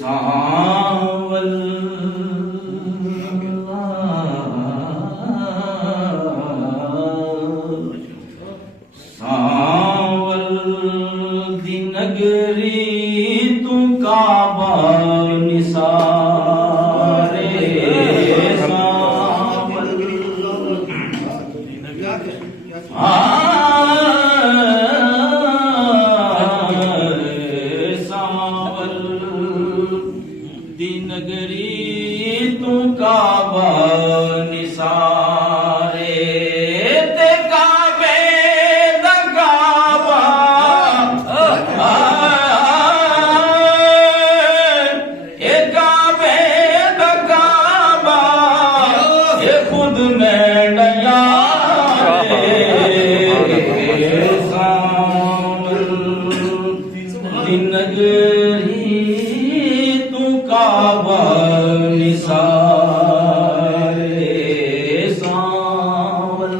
सावल सावल दी नगरी तू काबा निसारे सावल सावल दी नगरी तू काबा निसारे ते काबे दा काबा ए काबे दा काबा ये खुद में डया नगरी तू काबा निसारे सावल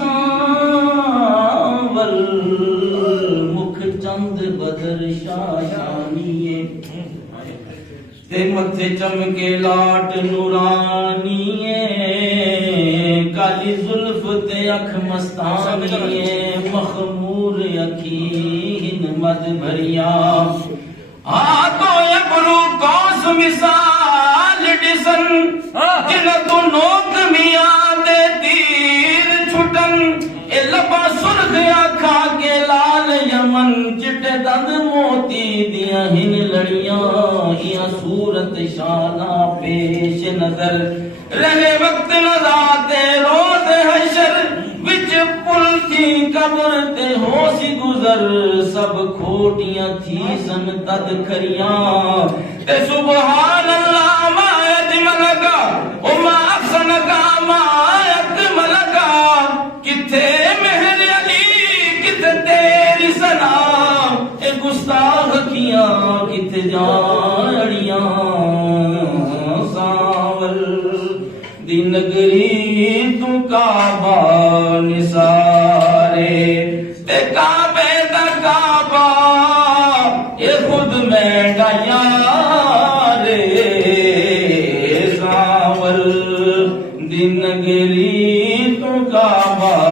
सावल मुख चंद बदर शाशानिए ते मथे चमके लाट नूरानिए काली जुल्फ ते अख मस्तानिए मखमूर अखीन मद भरिया तो यबरू कौस मिसाल डिसन जिन तू नोक मिया दे तीर छुटन ए लबा सुर्ख आखा के लाल यमन चिटे दंद मोती दिया हिन लड़ियां या सूरत शाना पेश नजर रहे वक्त नजाते रोज हशर विच पुल थी कब्र ते होसी गुजर सब खोटियां थी सन तद खरियां ते सुभान अल्लाह मायत मलका ओ मा अहसन का मायत मलका किथे मेहर अली किथे तेरी सना ए गुस्ताख किया किथे जाड़ियां सावल दी नगरी तू काबा निसा